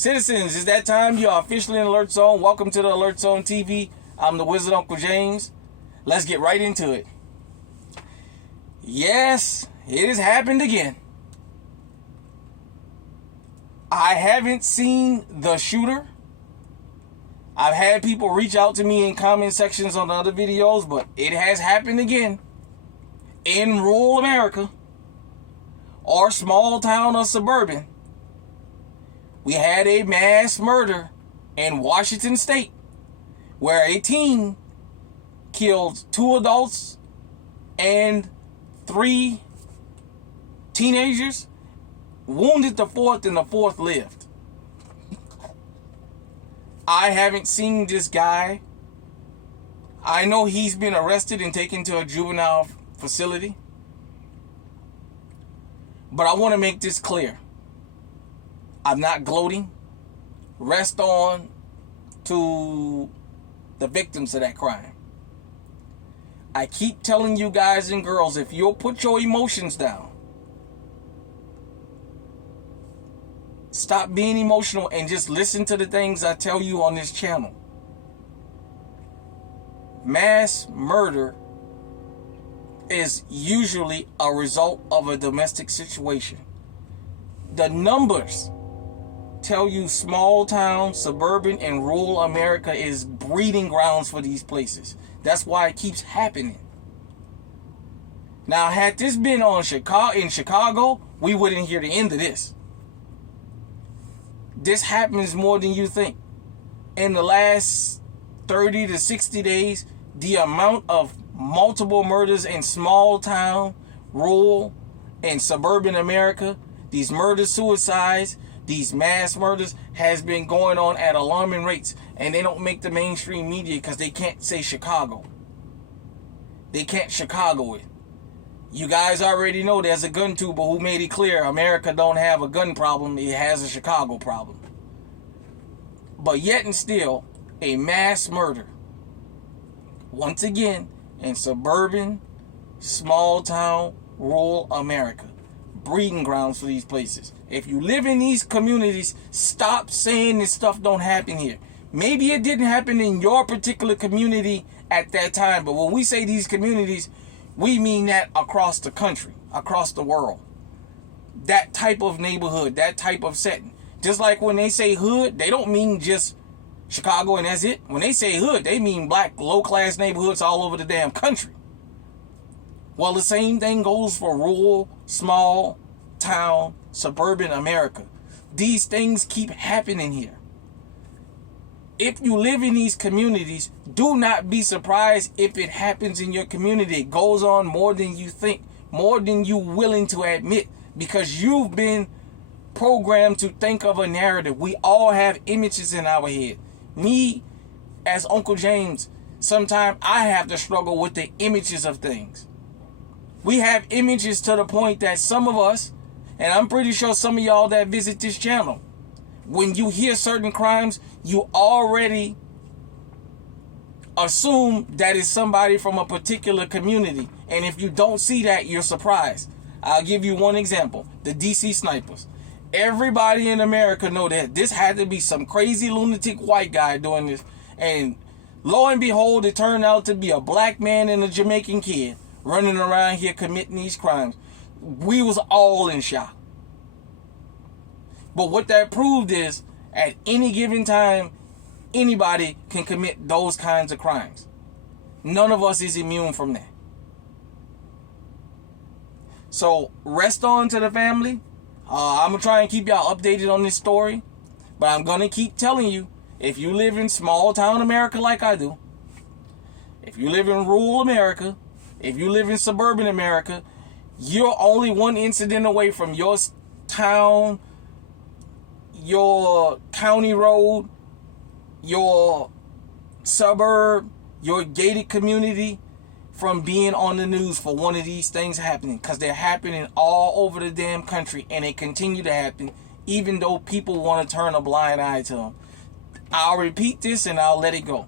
Citizens, it's that time. You are officially in Alert Zone. Welcome to the Alert Zone TV. I'm the Wizard Uncle James. Let's get right into it. Yes, it has happened again. I haven't seen the shooter. I've had people reach out to me in comment sections on other videos, but it has happened again. In rural America, or small town or suburban, we had a mass murder in Washington State where a teen killed 2 adults and 3 teenagers, wounded the 4th, and the 4th lived. I haven't seen this guy. I know he's been arrested and taken to a juvenile facility. But I want to make this clear. I'm not gloating. Rest on to the victims of that crime. I keep telling you guys and girls, if you'll put your emotions down, stop being emotional and just listen to the things I tell you on this channel. Mass murder is usually a result of a domestic situation. The numbers tell you small town, suburban, and rural America is breeding grounds for these places. That's why it keeps happening. Now, had this been in Chicago, we wouldn't hear the end of this. This happens more than you think. In the last 30 to 60 days, the amount of multiple murders in small town, rural, and suburban America, these murder-suicides, these mass murders, has been going on at alarming rates. And they don't make the mainstream media because they can't say Chicago. They can't Chicago it. You guys already know there's a gun tuber who made it clear America don't have a gun problem, it has a Chicago problem. But yet and still, a mass murder, once again, in suburban, small town, rural America. Breeding grounds for these places. If you live in these communities, stop saying this stuff don't happen here. Maybe it didn't happen in your particular community at that time, but when we say these communities, we mean that across the country, across the world. That type of neighborhood, that type of setting. Just like when they say hood, they don't mean just Chicago and that's it. When they say hood, they mean black, low-class neighborhoods all over the damn country. Well, the same thing goes for rural, small town, suburban America. These things keep happening here. If you live in these communities, do not be surprised if it happens in your community. It goes on more than you think, more than you're willing to admit, because you've been programmed to think of a narrative. We all have images in our head. Me, as Uncle James, sometimes I have to struggle with the images of things. We have images to the point that some of us, and I'm pretty sure some of y'all that visit this channel, when you hear certain crimes, you already assume that it's somebody from a particular community. And if you don't see that, you're surprised. I'll give you one example. The DC snipers. Everybody in America know that this had to be some crazy lunatic white guy doing this. And lo and behold, it turned out to be a black man and a Jamaican kid running around here committing these crimes. We was all in shock. But what that proved is, at any given time, anybody can commit those kinds of crimes. None of us is immune from that. So rest on to the family. I'm going to try and keep y'all updated on this story. But I'm going to keep telling you, if you live in small town America like I do, if you live in rural America, if you live in suburban America, you're only one incident away from your town, your county road, your suburb, your gated community from being on the news for one of these things happening, because they're happening all over the damn country, and they continue to happen even though people want to turn a blind eye to them. I'll repeat this and I'll let it go.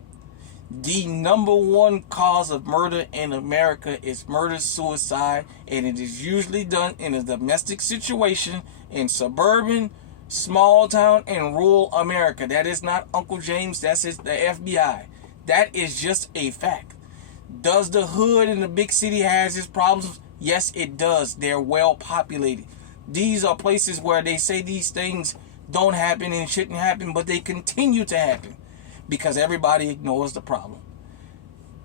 The number one cause of murder in America is murder-suicide, and it is usually done in a domestic situation in suburban, small town in rural America. That is not Uncle James. That's the FBI. That is just a fact. Does the hood in the big city has its problems? Yes, it does. They're well populated. These are places where they say these things don't happen and shouldn't happen, but they continue to happen because everybody ignores the problem.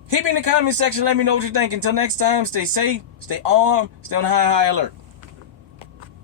Hit me in the comment section. Let me know what you think. Until next time, stay safe, stay armed, stay on high alert.